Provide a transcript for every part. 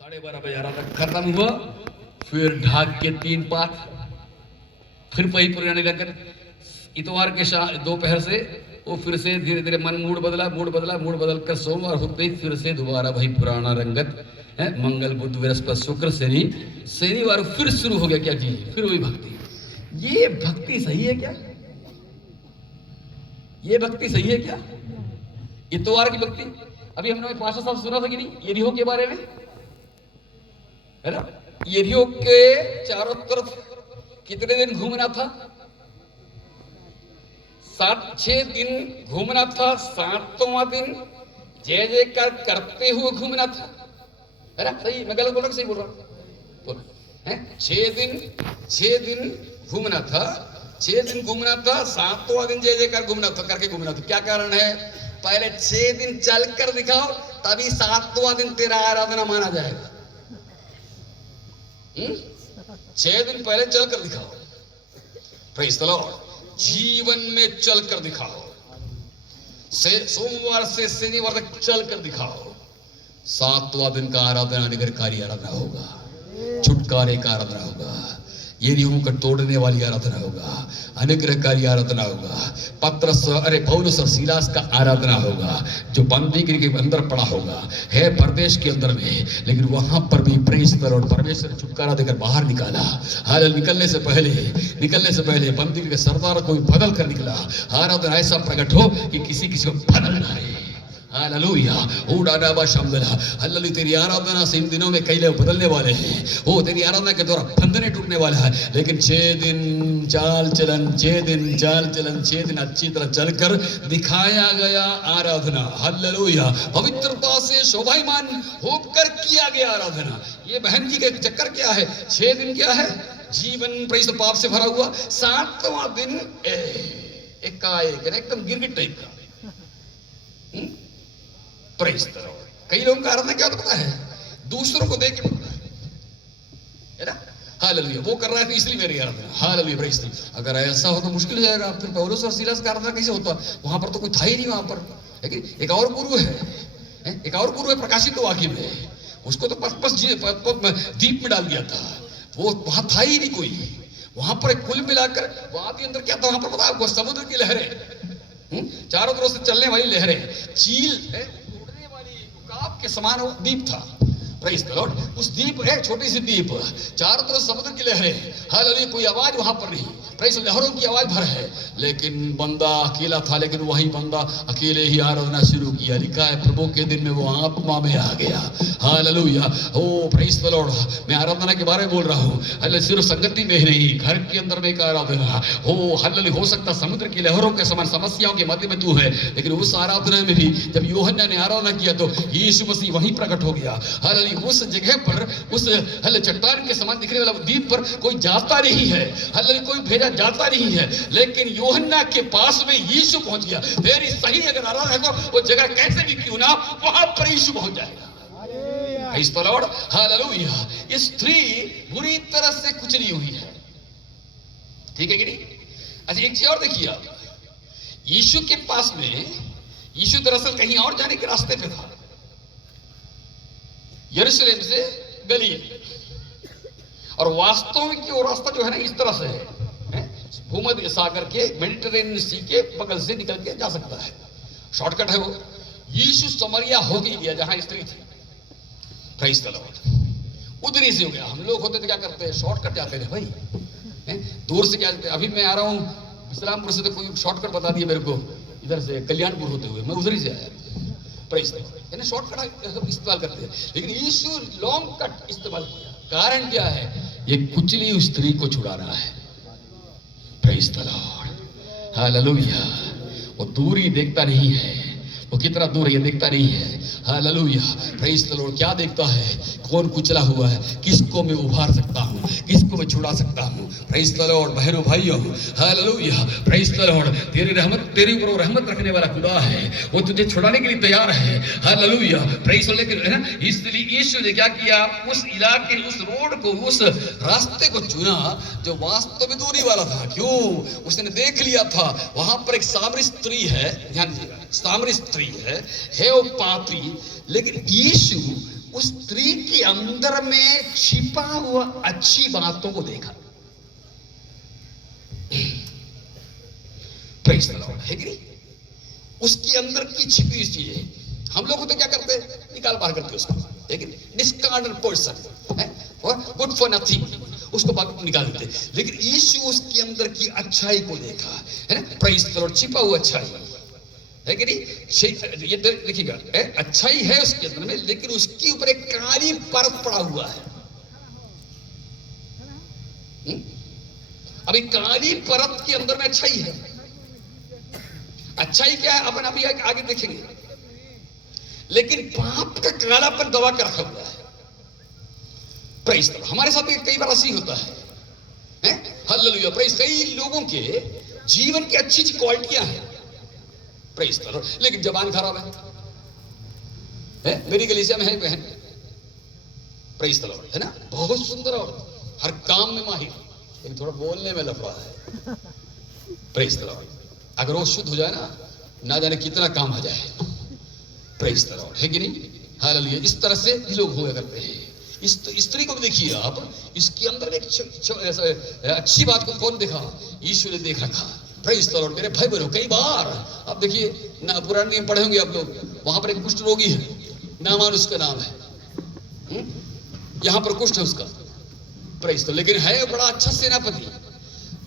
12:30 बजे आराधना खत्म हुआ, फिर ढाक के 3 पाठ, फिर वही पुरानी रंगत। इतवार के दोपहर से वो फिर से धीरे धीरे मूड बदल कर सोमवार होते ही फिर से दोबारा वही पुराना रंगत है। मंगल बुध बृहस्पति शुक्र शनि, शनिवार फिर शुरू हो गया क्या जी, फिर वही भक्ति। ये भक्ति सही है क्या? ये भक्ति सही है क्या? इतवार की भक्ति अभी हमने पास्टर साहब सुना था कि नहीं, यरीहो के बारे में, है ना? यरीहो के चारों तरफ कितने दिन घूमना था? 6 दिन घूमना था। 7वां दिन जय जयकार करते हुए घूमना था, है ना? सही, मैं गलत बोल रहा, सही बोल रहा हूं? 6 दिन घूमना था। 6 दिन घूमना था, 7वां दिन जय जयकार घूमना था, करके घूमना था। क्या कारण है? पहले 6 दिन चल कर दिखाओ, तभी 7वां दिन तेरा आराधना माना जाएगा। 6 दिन पहले चल कर दिखाओ, प्रेज़ द लॉर्ड। जीवन में चल कर दिखाओ, सोमवार से शनिवार तक चल कर दिखाओ। 7वां दिन का आराधना निगरकारी आराधना होगा, छुटकारे का आराधना होगा, यरीहो को तोड़ने वाली आराधना होगा, अनुग्रहकारी आराधना होगा, पौलुस और सीलास का आराधना होगा, जो बंदीगिरी के अंदर पड़ा होगा है परदेश के अंदर में, लेकिन वहां पर भी प्रेज़ द लॉर्ड परमेश्वर ने छुटकारा देकर बाहर निकाला। निकलने से पहले बंदीगिरी के सरदार को भी बदल कर निकला। आराधना ऐसा प्रकट हो कि किसी को बदल ना आए। Hallelujah, hallelujah. तेरी आराधना से इन दिनों में कई लोग बदलने वाले हैं। ओ तेरी आराधना के द्वारा बंधने टूटने वाला है। लेकिन 6 दिन चाल चलन 6 दिन अच्छी तरह चलकर दिखाया गया आराधना। हालेलुया, पवित्रता से शोभायमान होकर किया गया आराधना। ये बहन जी का चक्कर क्या है? 6 दिन क्या है? जीवन प्रेज़ पाप से भरा हुआ। 7वां दिन एकाएक एकदम गिरगिट टाइप का। Praise the Lord. कई लोगों का आराधना क्या होता है? दूसरों को देख के है ना? हालेलुया, वो कर रहा है तो इसलिए मेरी आराधना। Hallelujah, praise the Lord. अगर ऐसा हो तो मुश्किल हो जाएगा। फिर पौलुस और सीलास का आराधना कैसे होता? वहां पर तो कोई था ही नहीं वहां पर। लेकिन एक और गुरु है प्रकाशित वाक्य में, उसको तो बस दीप में डाल दिया था। वो वहां था ही नहीं कोई। वहां पर कुल मिलाकर वहां के अंदर क्या था? वहां पर पता आपको, समुद्र की लहरें, चारों तरफ से चलने वाली लहरें, चील उड़ने वाली उकाब के समान वो द्वीप था। Praise the Lord. उस द्वीप है, छोटी सी द्वीप, चारों तरफ समुद्र की लहरें। हालेलुया, कोई आवाज वहां पर नहीं। प्रेज़, लहरों की आवाज भर है, लेकिन बंदा अकेला था। लेकिन वही बंदा अकेले ही आराधना शुरू किया। लिखा है प्रभु के दिन में वो आत्मा में आ गया। Hallelujah, oh praise the Lord. मैं आराधना के बारे में बोल रहा हूँ। हालेलुया, सिर्फ संगति में ही नहीं, घर के अंदर में एक आराधना हो। हालेलुया, हो सकता समुद्र की लहरों के समान समस्याओं के मध्य में तू है, लेकिन उस आराधना में भी जब यूहन्ना ने आराधना किया तो यीशु मसीह वहीं प्रकट हो गया। हालेलुया, उस जगह पर, उस चट्टान के समान दिखने वाला द्वीप पर कोई जाता नहीं है। हालेलुया, कोई भेजा जाता नहीं है, लेकिन यूहन्ना के पास में यीशु पहुंच गया। तेरी सही अगर आराधना है तो वो जगह कैसे भी क्यों ना, वहां पर यीशु पहुंच जाएगा। Praise the Lord. हालेलुया। ये स्त्री बुरी तरह से कुचली हुई है, ठीक है कि नहीं? अच्छा, एक चीज और देखिए आप, यीशु के पास में, यीशु दरअसल कहीं और जाने के रास्ते पे था, यरूशलेम से गलील। और वास्तव में कि वो रास्ता जो है ना, इस तरह से है, भूमध्य सागर के, मेडिटेरेनियन सी के बगल से निकल के जा सकता है, शॉर्टकट है वो। यीशु समरिया हो गई गया जहां स्त्री थी। Praise the Lord. उधरी से हो गया। हम लोग होते तो क्या करते हैं? शॉर्टकट जाते थे भाई, दूर से क्या। अभी मैं आ रहा हूं इस्लामपुर से, तो कोई शॉर्टकट बता दिया मेरे को, इधर से कल्याणपुर होते हुए, मैं उधर ही से आया। Praise the Lord. यानी शॉर्टकट इस्तेमाल करते हैं, लेकिन यीशु लॉन्ग कट इस्तेमाल किया। कारण क्या है? ये कुचली हुई स्त्री को छुड़ाना है। Praise the Lord. हालेलुया। वो दूरी देखता नहीं है, वो कितना दूर है ये देखता नहीं है। Hallelujah, praise the Lord. क्या देखता है? कौन कुचला हुआ है, किसको मैं उभार सकता हूँ, किसको मैं छुड़ा सकता हूँ। Praise the Lord. बहनों भाइयों, हालेलुया, प्रेज़ द लॉर्ड। तेरी रहमत, तेरे ऊपर रहमत रखने वाला खुदा है, वो तुझे छुड़ाने के लिए तैयार है। Hallelujah, praise the Lord. लेकिन है ना, इसलिए यीशु ने क्या किया? उस इलाके, उस रोड को, उस रास्ते को चुना जो वास्तव में दूरी वाला था। क्यों? उसने देख लिया था वहां पर एक सामरी स्त्री है, ध्यान दीजिएगा, सामरी स्त्री है वो पापी, लेकिन यीशु उस स्त्री के अंदर में छिपा हुआ अच्छी बातों को देखा। प्रेज़ द लॉर्ड, है कि नहीं? उसके अंदर की छिपी हुई चीजें हम लोग तो क्या करते हैं, निकाल बाहर करते हैं उसको, लेकिन डिस्कार्डेड पर्सन है और गुड फॉर नथिंग, उसको बाहर निकाल देते हैं। लेकिन यीशु उसके अंदर की अच्छाई को देखा, है ना? प्रेज़ द लॉर्ड, छिपा हुआ अच्छाई है कि नहीं? ये देखिएगा, अच्छाई है उसके अंदर में, लेकिन उसके ऊपर एक काली परत पड़ा हुआ है। अभी काली परत के अंदर में अच्छाई है। अच्छाई क्या है अपन अभी आगे देखेंगे, लेकिन पाप का कालापन दबा कर रखा हुआ है। प्रेज़ द लॉर्ड, हमारे साथ कई बार ऐसी होता है, हालेलुया प्रेज़। कई लोगों के जीवन की अच्छी अच्छी क्वालिटियां हैं, प्रेज़ द लॉर्ड, लेकिन जबान खराब है। मेरी कलीसिया में है बहन, प्रेज़ द लॉर्ड, है ना? बहुत सुंदर औरत, हर काम में माहिर, लेकिन थोड़ा बोलने में लफड़ा है। प्रेज़ द लॉर्ड, अगर वो शुद्ध हो जाए ना जाने कितना काम आ जाए। प्रेज़ द लॉर्ड, है कि नहीं? हालेलुया, इस तरह से भी लोग हुआ करते हैं। इस स्त्री को देखिए आप, इसके अंदर एक अच्छी बात को कौन देखा? यीशु ने देख रखा। प्रेज़ द लॉर्ड, मेरे भाई बहनों, कई बार आप देखिए ना, पुराने नियम पढ़े होंगे आप लोग, वहां पर एक कुष्ठ रोगी है, नामान उसका नाम है, यहां पर कुष्ठ है उसका। प्रेज़ द लॉर्ड, लेकिन है बड़ा अच्छा सेनापति।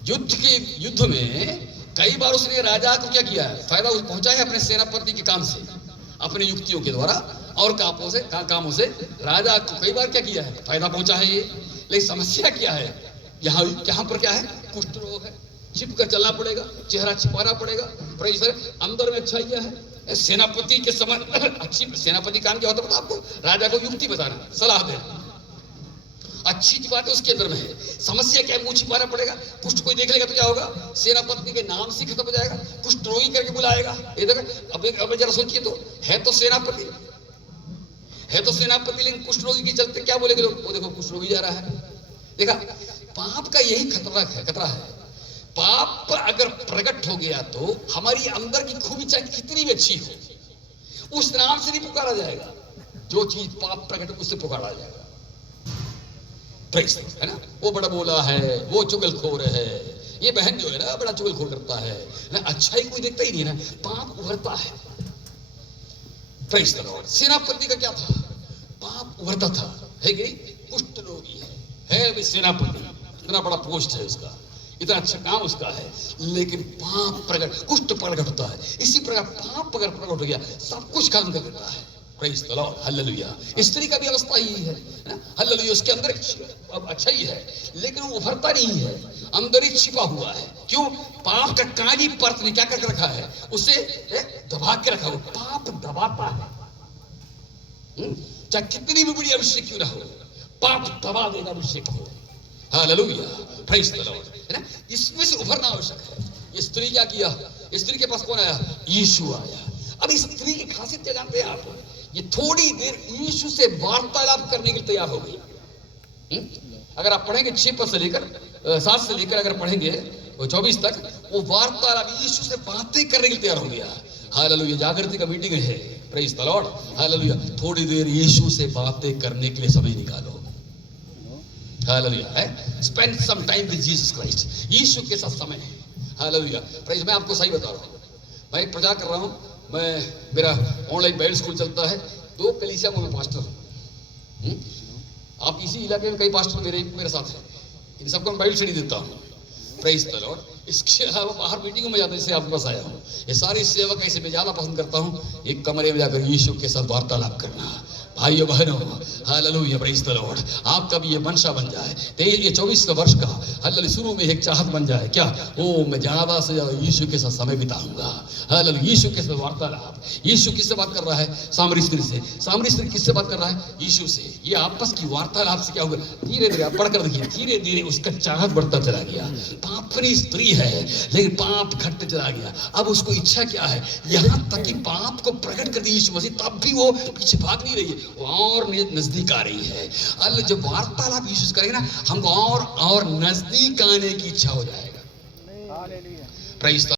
युद्ध में कई बार उसने राजा को क्या किया है, फायदा पहुंचाया है अपने सेनापति के काम से, अपने युक्तियों के द्वारा और कामों से राजा को कई बार क्या किया है, फायदा पहुंचा है ये। लेकिन समस्या क्या है, यहाँ पर क्या है, कुष्ठ रोग है, छिप कर चलना पड़ेगा, चेहरा छिपाना पड़ेगा। प्रेज़ द लॉर्ड, अंदर में अच्छा क्या है, सेनापति के समय अच्छी सेनापति काम क्या होता है आपको, राजा को युक्ति बताना, सलाह देना, अच्छी बात है उसके अंदर में है। समस्या क्या है, मुंह छिपाना पड़ेगा। कुष्ठ कोई देख लेगा तो क्या होगा, सेनापति के नाम से खत्म हो जाएगा, कुष्ठ रोगी करके बुलाएगा। इधर अब जरा सोचिए तो, है तो सेनापति, लेकिन कुष्ठ रोगी के चलते क्या बोलेंगे लोग, वो देखो कुष्ठ रोगी जा रहा है। देखा, पाप का यही खतरा है। पाप अगर प्रकट हो गया तो हमारी अंदर की खूबी चाहे कितनी भी अच्छी हो, उस नाम से नहीं पुकारा जाएगा। जो चीज पाप प्रकट उससे पुकारा जाएगा। प्रेज़ द लॉर्ड, है ना? वो बड़ा बोला है, वो चुगलखोर है, ये बहन जो है ना बड़ा चुगलखोर करता है ना, अच्छाई कोई देखता ही नहीं ना, पाप उभरता है। प्रेज़ द लॉर्ड, सेनापति का क्या था, पाप उभरता था, है कि नहीं? कुष्ठ रोगी है भी सेनापति, इतना बड़ा पोस्ट है उसका, इतना अच्छा काम उसका है, लेकिन पाप प्रकट, कुष्ठ प्रकट होता है। इसी प्रकार पाप अगर प्रकट हो गया, सब कुछ खत्म कर देता है। Praise the Lord, hallelujah. स्त्री का भी अवस्था यही है ना, हालेलुया। उसके अंदर अब अच्छा ही है, लेकिन वो उभरता नहीं है, अंदर ही छिपा हुआ है। क्यों? पाप का काली परत ने क्या कर रखा है, उसे दबा के रखा हुआ। पाप दबाता है, चाहे कितनी भी बड़ी अभिषेक क्यों ना हो, पाप दबा देगा अभिषेक को। हालेलुया, प्रेज़ द लॉर्ड, है ना? इसमें से उभरना आवश्यक है। ये स्त्री क्या किया, स्त्री के पास कौन आया, यीशु आया। अब इस स्त्री की खासियत क्या जानते हैं आप, ये थोड़ी देर यीशु से वार्तालाप करने के लिए तैयार हो गई। अगर आप पढ़ेंगे 6 पद से लेकर 7 से लेकर अगर पढ़ेंगे 24 तक, वो वार्तालाप यीशु से बातें करने के लिए तैयार हो गया। हालेलुया, जागृति का मीटिंग है, प्रेज़ द लॉर्ड, हालेलुया। थोड़ी देर यीशु से बातें करने के लिए समय निकालो। हालेलुया, है spend some time with Jesus Christ, Yeshu के साथ समय है। Hallelujah, praise. मैं आपको सही बता रहा हूँ, मैं एक प्रचार कर रहा हूँ, मेरा ऑनलाइन बाइबल स्कूल चलता है, 2 कलीसिया में मैं पास्टर हूँ। आप इसी इलाके में कई पास्टर मेरे साथ हैं, इन सबको मैं बाइबल स्टडी देता हूँ। Praise the Lord. इसके अलावा बाहर मीटिंगों में जाते, जैसे आपके पास आया हूँ, ये सारी सेवा कैसे मैं ज़्यादा पसंद करता हूँ, एक कमरे में जाकर यीशु के साथ वार्तालाप करना। भाइयों बहनों, हालेलुया, प्रेज़ द लॉर्ड। आपका भी ये मंशा बन जाए, तो ये 24 वर्ष का हालेलुया शुरू में एक चाहत बन जाए, क्या ओ मैं ज़्यादा से ज़्यादा यीशु के साथ समय बिताऊंगा। हालेलुया, यीशु के साथ वार्तालाप। यीशु किससे बात कर रहा है, सामरी स्त्री से। सामरी स्त्री किससे बात कर रहा है, यीशु से। ये आपस की वार्तालाप से क्या हुआ, धीरे धीरे आप पढ़कर देखिए, धीरे धीरे उसका चाहत बढ़ता चला गया। पापनी स्त्री है, लेकिन पाप घटते चला गया। अब उसको इच्छा क्या है, यहाँ तक कि पाप को प्रकट कर दी यीशु मसीह, तब भी वो पीछे भाग नहीं रही है, और नजदीक आ रही है। अल्लाह जब वार्तालाप यीशु से करेगा ना, हमको और नजदीक आने की इच्छा हो जाएगा। Praise the